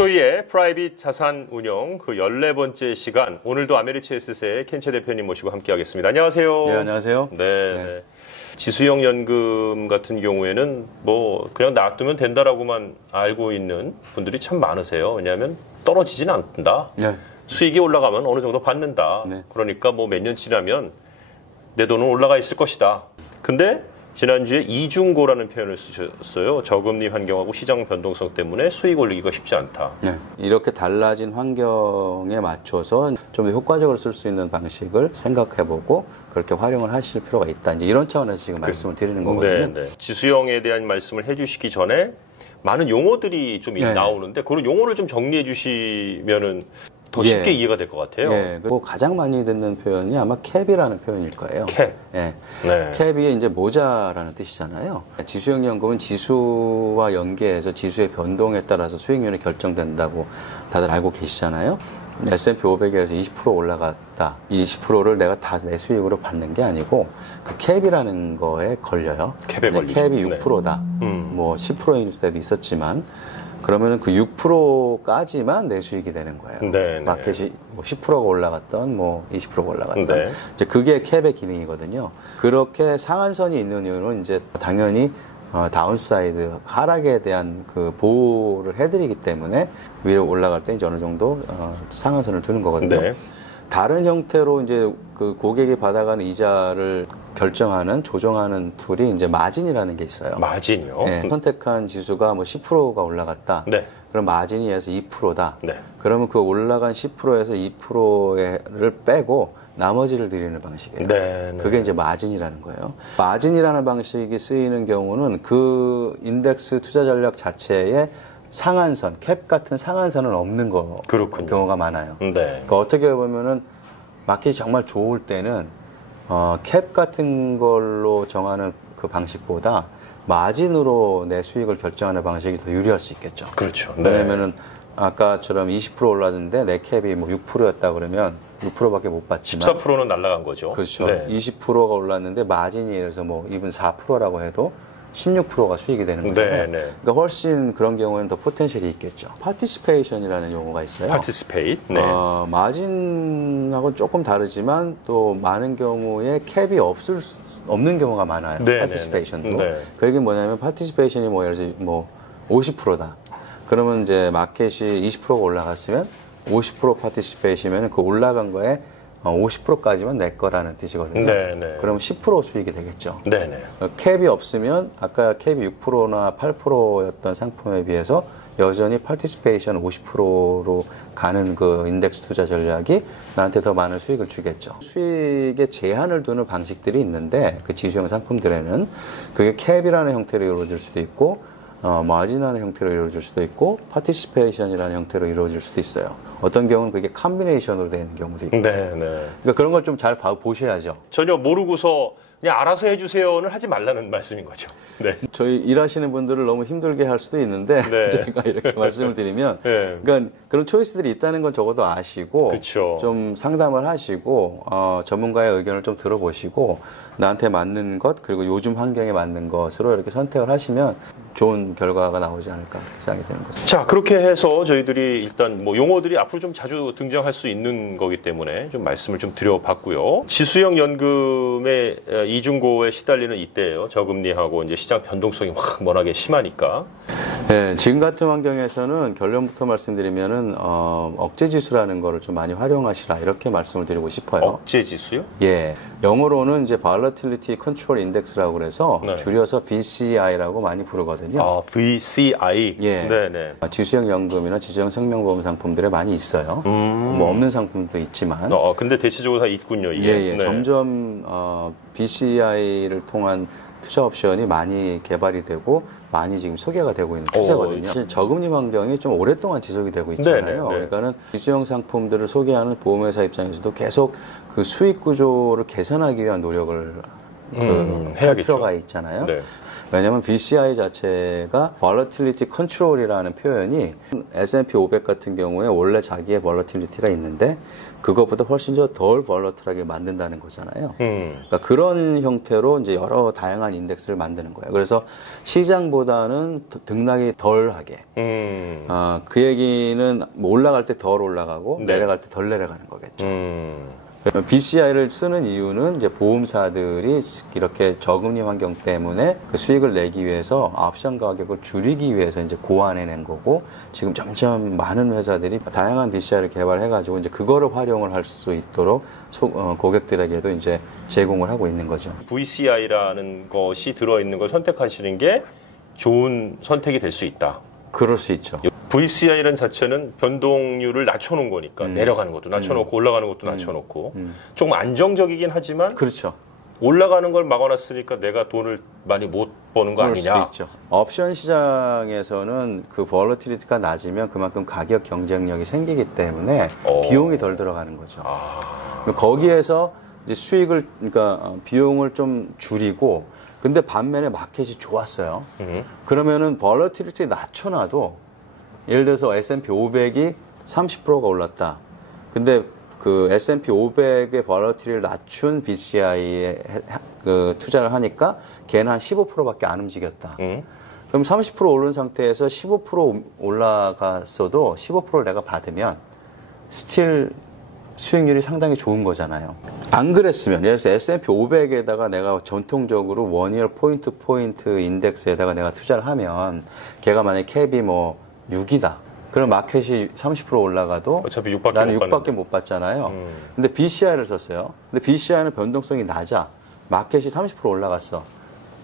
김초희의 프라이빗 자산 운용 그 14번째 시간, 오늘도 아메리체스의 켄채 대표님 모시고 함께하겠습니다. 안녕하세요. 네, 안녕하세요. 네. 지수형 연금 같은 경우에는 뭐 그냥 놔두면 된다라고만 알고 있는 분들이 참 많으세요. 왜냐하면 떨어지진 않는다. 네. 수익이 수익이 올라가면 어느 정도 받는다. 네. 그러니까 뭐 몇 년 지나면 내 돈은 올라가 있을 것이다. 근데 지난주에 이중고라는 표현을 쓰셨어요. 저금리 환경하고 시장 변동성 때문에 수익 올리기가 쉽지 않다. 네. 이렇게 달라진 환경에 맞춰서 좀 더 효과적으로 쓸 수 있는 방식을 생각해보고 그렇게 활용을 하실 필요가 있다. 이제 이런 차원에서 지금 말씀을 드리는 거거든요. 네. 지수형에 대한 말씀을 해주시기 전에 많은 용어들이 좀 나오는데 그런 용어를 좀 정리해 주시면은 더 쉽게 이해가 될 것 같아요. 그리고 가장 많이 듣는 표현이 아마 캡이라는 표현일 거예요. 캡. 네. 네. 캡이 이제 모자라는 뜻이잖아요. 지수형 연금은 지수와 연계해서 지수의 변동에 따라서 수익률이 결정된다고 다들 알고 계시잖아요. S&P 500에서 20% 올라갔다. 20%를 내가 다 내 수익으로 받는 게 아니고 그 캡이라는 거에 걸려요. 캡에 걸리죠. 캡이 6%다. 뭐 10%일 때도 있었지만 그러면은 그 6%까지만 내 수익이 되는 거예요. 네. 마켓이 뭐 10%가 올라갔던 뭐 20%가 올라갔던 네. 이제 그게 캡의 기능이거든요. 그렇게 상한선이 있는 이유는 이제 당연히 다운사이드 하락에 대한 그 보호를 해드리기 때문에 위로 올라갈 때 이제 어느 정도 상한선을 두는 거거든요. 네. 다른 형태로 이제 그 고객이 받아가는 이자를 결정하는 조정하는 툴이 이제 마진이라는 게 있어요. 마진이요? 네, 선택한 지수가 뭐 10%가 올라갔다. 네. 그럼 마진이 해서 2%다. 네. 그러면 그 올라간 10%에서 2%를 빼고 나머지를 드리는 방식이에요. 네. 그게 이제 마진이라는 거예요. 마진이라는 방식이 쓰이는 경우는 그 인덱스 투자 전략 자체에 상한선, 캡 같은 상한선은 없는 경우가 많아요. 네. 그러니까 어떻게 보면은 마켓이 정말 좋을 때는 캡 같은 걸로 정하는 그 방식보다 마진으로 내 수익을 결정하는 방식이 더 유리할 수 있겠죠. 그렇죠. 네. 왜냐면은 아까처럼 20% 올랐는데 내 캡이 뭐 6%였다 그러면 6%밖에 못 받지만 14%는 날아간 거죠. 그렇죠. 네. 20%가 올랐는데 마진이 그래서 뭐 이분 4%라고 해도 16%가 수익이 되는 거잖아요. 네. 그러니까 훨씬 그런 경우에는 더 포텐셜이 있겠죠. 파티시페이션이라는 용어가 있어요. participate. 네. 마진하고는 조금 다르지만 또 많은 경우에 캡이 없는 경우가 많아요. 네, 파티시페이션도. 네. 그 얘기는 뭐냐면 파티시페이션이 뭐 예를 들어 뭐 50%다. 그러면 이제 마켓이 20%가 올라갔으면 50% 파티시페이션이면 그 올라간 거에 50%까지만 내 거라는 뜻이거든요. 네. 그럼 10% 수익이 되겠죠. 네네. 캡이 없으면 아까 캡이 6%나 8%였던 상품에 비해서 여전히 파티시페이션 50%로 가는 그 인덱스 투자 전략이 나한테 더 많은 수익을 주겠죠. 수익에 제한을 두는 방식들이 있는데 그 지수형 상품들에는 그게 캡이라는 형태로 이루어질 수도 있고 마진이라는 형태로 이루어질 수도 있고 파티시페이션이라는 형태로 이루어질 수도 있어요. 어떤 경우는 그게 컴비네이션으로 되는 경우도 있고. 네. 그러니까 그런 걸 좀 잘 보셔야죠. 전혀 모르고서 그냥 알아서 해주세요는 하지 말라는 말씀인 거죠. 네. 저희 일하시는 분들을 너무 힘들게 할 수도 있는데 제가 이렇게 말씀을 드리면 그러니까 그런 초이스들이 있다는 건 적어도 아시고 그쵸. 좀 상담을 하시고 전문가의 의견을 좀 들어보시고 나한테 맞는 것 그리고 요즘 환경에 맞는 것으로 이렇게 선택을 하시면 좋은 결과가 나오지 않을까 생각이 되는 거죠. 자, 그렇게 해서 저희들이 일단 뭐 용어들이 앞으로 좀 자주 등장할 수 있는 거기 때문에 좀 말씀을 좀 드려봤고요. 지수형 연금의 이중고에 시달리는 이때예요. 저금리하고 이제 시장 변동성이 확 워낙에 심하니까. 네, 지금 같은 환경에서는 결론부터 말씀드리면은 억제지수라는 거를 좀 많이 활용하시라 이렇게 말씀을 드리고 싶어요. 억제지수요? 예, 영어로는 이제 Volatility Control Index라고 그래서 줄여서 VCI라고 많이 부르거든요. VCI. 예, 네네. 지수형 연금이나 지수형 생명보험 상품들에 많이 있어요. 뭐 없는 상품도 있지만. 근데 대체적으로 다 있군요. 이게. 예. 점점 VCI를 통한 투자 옵션이 많이 개발이 되고 많이 지금 소개가 되고 있는 추세거든요. 저금리 환경이 좀 오랫동안 지속이 되고 있잖아요. 그러니까는 지수형 상품들을 소개하는 보험회사 입장에서도 계속 그 수익 구조를 개선하기 위한 노력을 할 필요가 있잖아요. 네. 왜냐하면 BCI 자체가 volatility control이라는 표현이 S&P 500 같은 경우에 원래 자기의 volatility가 있는데 그것보다 훨씬 덜 volatile 만든다는 거잖아요. 그러니까 그런 형태로 이제 여러 다양한 인덱스를 만드는 거예요. 그래서 시장보다는 등락이 덜하게. 그 얘기는 뭐 올라갈 때 덜 올라가고 네. 내려갈 때 덜 내려가는 거겠죠. BCI를 쓰는 이유는 이제 보험사들이 이렇게 저금리 환경 때문에 그 수익을 내기 위해서 옵션 가격을 줄이기 위해서 이제 고안해낸 거고 지금 점점 많은 회사들이 다양한 BCI를 개발해가지고 이제 그거를 활용을 할 수 있도록 고객들에게도 이제 제공을 하고 있는 거죠. VCI라는 것이 들어있는 걸 선택하시는 게 좋은 선택이 될 수 있다. 그럴 수 있죠. VCI라는 자체는 변동률을 낮춰놓은 거니까 내려가는 것도 낮춰놓고 올라가는 것도 낮춰놓고 조금 안정적이긴 하지만 그렇죠. 올라가는 걸 막아놨으니까 내가 돈을 많이 못 버는 거 그럴 아니냐. 수도 있죠. 옵션 시장에서는 그 볼러티리티가 낮으면 그만큼 가격 경쟁력이 생기기 때문에 비용이 덜 들어가는 거죠. 거기에서 이제 수익을 그러니까 비용을 좀 줄이고 근데 반면에 마켓이 좋았어요. 그러면은 볼러티리티 낮춰놔도 예를 들어서 S&P 500이 30%가 올랐다. 근데 그 S&P 500의 볼러티리티를 낮춘 BCI에 그 투자를 하니까 걔는 한 15%밖에 안 움직였다. 그럼 30% 오른 상태에서 15% 올라갔어도 15%를 내가 받으면 스틸 수익률이 상당히 좋은 거잖아요. 안 그랬으면 예를 들어서 S&P 500에다가 내가 전통적으로 원이어 포인트 인덱스에다가 내가 투자를 하면 걔가 만약에 캡이 뭐 6이다. 그럼 마켓이 30% 올라가도 어차피 6밖에 나는 못 6밖에 못 받잖아요. 근데 BCI를 썼어요. 근데 BCI는 변동성이 낮아. 마켓이 30% 올라갔어.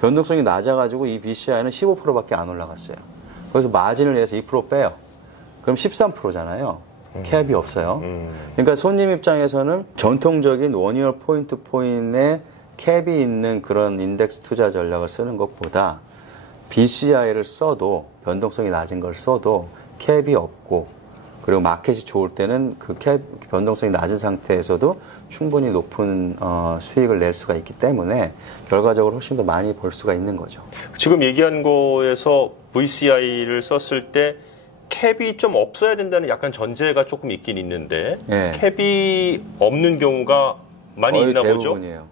변동성이 낮아가지고 이 BCI는 15%밖에 안 올라갔어요. 그래서 마진을 내서 2% 빼요. 그럼 13%잖아요. 캡이 없어요. 그러니까 손님 입장에서는 전통적인 원이어 포인트의 캡이 있는 그런 인덱스 투자 전략을 쓰는 것보다 BCI를 써도 변동성이 낮은 걸 써도 캡이 없고 그리고 마켓이 좋을 때는 그 캡 변동성이 낮은 상태에서도 충분히 높은 수익을 낼 수가 있기 때문에 결과적으로 훨씬 더 많이 벌 수가 있는 거죠. 지금 얘기한 거에서 VCI를 썼을 때 캡이 좀 없어야 된다는 약간 전제가 조금 있긴 있는데 네. 캡이 없는 경우가 많이 있나 보죠? 대부분이에요.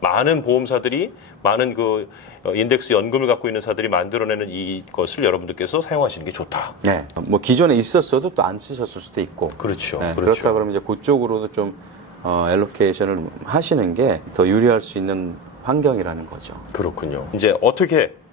많은 보험사들이 많은 그 인덱스 연금을 갖고 있는 사들이 만들어내는 이것을 여러분들께서 사용하시는 게 좋다. 네. 뭐 기존에 있었어도 또 안 쓰셨을 수도 있고. 그렇죠. 네, 그렇죠. 그렇다 그러면 이제 그쪽으로도 좀 엘로케이션을 하시는 게 더 유리할 수 있는 환경이라는 거죠. 그렇군요. 이제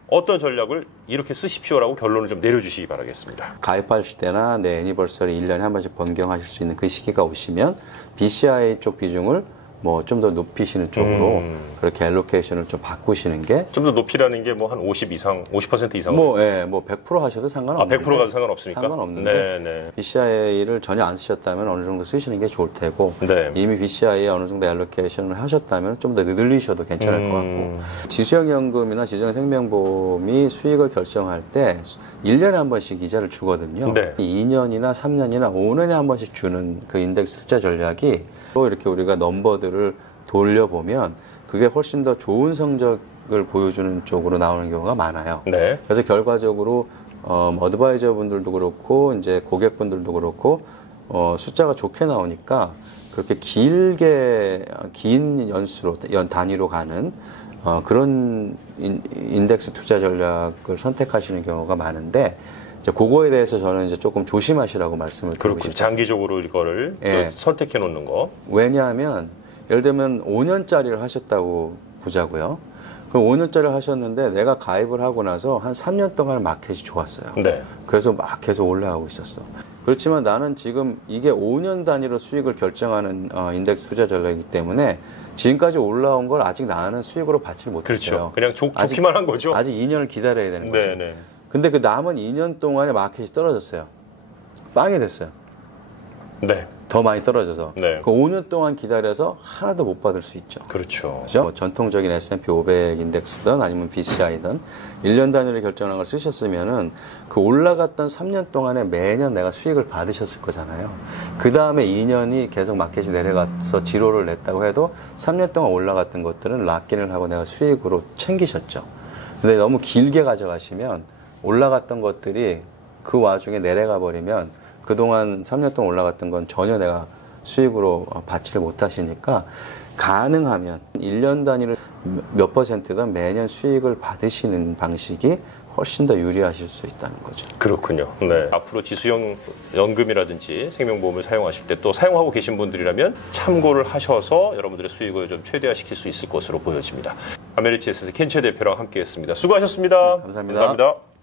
어떤 전략을 이렇게 쓰십시오라고 결론을 좀 내려주시기 바라겠습니다. 가입하실 때나 내 애니버서리 1년에 한 번씩 변경하실 수 있는 그 시기가 오시면 BCI 쪽 비중을 뭐 좀 더 높이시는 쪽으로 그렇게 엘로케이션을 좀 바꾸시는 게 좀 더 높이라는 게 뭐 한 50% 이상 뭐 100% 하셔도 상관없는데 100% 가도 상관없습니까? 상관없는데 네. BCI를 전혀 안 쓰셨다면 어느 정도 쓰시는 게 좋을 테고 네. 이미 BCI에 어느 정도 엘로케이션을 하셨다면 좀 더 늘리셔도 괜찮을 것 같고 지수형 연금이나 지수형 생명보험이 수익을 결정할 때 1년에 한 번씩 이자를 주거든요. 네. 2년이나 3년이나 5년에 한 번씩 주는 그 인덱스 투자 전략이 또 이렇게 우리가 넘버들을 돌려보면 그게 훨씬 더 좋은 성적을 보여주는 쪽으로 나오는 경우가 많아요. 네. 그래서 결과적으로 어드바이저 분들도 그렇고 이제 고객분들도 그렇고 숫자가 좋게 나오니까 그렇게 긴 연수로 연 단위로 가는 그런 인덱스 투자 전략을 선택하시는 경우가 많은데 이제 그거에 대해서 저는 이제 조금 조심하시라고 말씀을 드리고 싶어요. 장기적으로 이거를 예. 선택해 놓는 거. 왜냐하면 예를 들면 5년짜리를 하셨다고 보자고요. 그럼 5년짜리를 하셨는데 내가 가입을 하고 나서 한 3년 동안 마켓이 좋았어요. 네. 그래서 막 계속 올라가고 있었어. 그렇지만 나는 지금 이게 5년 단위로 수익을 결정하는 인덱스 투자 전략이기 때문에 지금까지 올라온 걸 아직 나는 수익으로 받지 못했어요. 그렇죠. 그냥 좋기만 한 거죠. 아직 2년을 기다려야 되는 거죠. 네. 근데 그 남은 2년 동안에 마켓이 떨어졌어요. 빵이 됐어요. 네. 더 많이 떨어져서. 네. 그 5년 동안 기다려서 하나도 못 받을 수 있죠. 그렇죠. 그죠? 뭐 전통적인 S&P 500 인덱스든 아니면 BCI든 1년 단위로 결정한 걸 쓰셨으면은 그 올라갔던 3년 동안에 매년 내가 수익을 받으셨을 거잖아요. 그 다음에 2년이 계속 마켓이 내려가서 지로를 냈다고 해도 3년 동안 올라갔던 것들은 락인을 하고 내가 수익으로 챙기셨죠. 근데 너무 길게 가져가시면 올라갔던 것들이 그 와중에 내려가 버리면 그동안 3년 동안 올라갔던 건 전혀 내가 수익으로 받지를 못하시니까 가능하면 1년 단위로 몇 %든 매년 수익을 받으시는 방식이 훨씬 더 유리하실 수 있다는 거죠. 그렇군요. 네. 앞으로 지수형 연금이라든지 생명보험을 사용하실 때 또 사용하고 계신 분들이라면 참고를 하셔서 여러분들의 수익을 좀 최대화시킬 수 있을 것으로 보여집니다. 아메리티에스 켄체 대표랑 함께했습니다. 수고하셨습니다. 감사합니다. 감사합니다.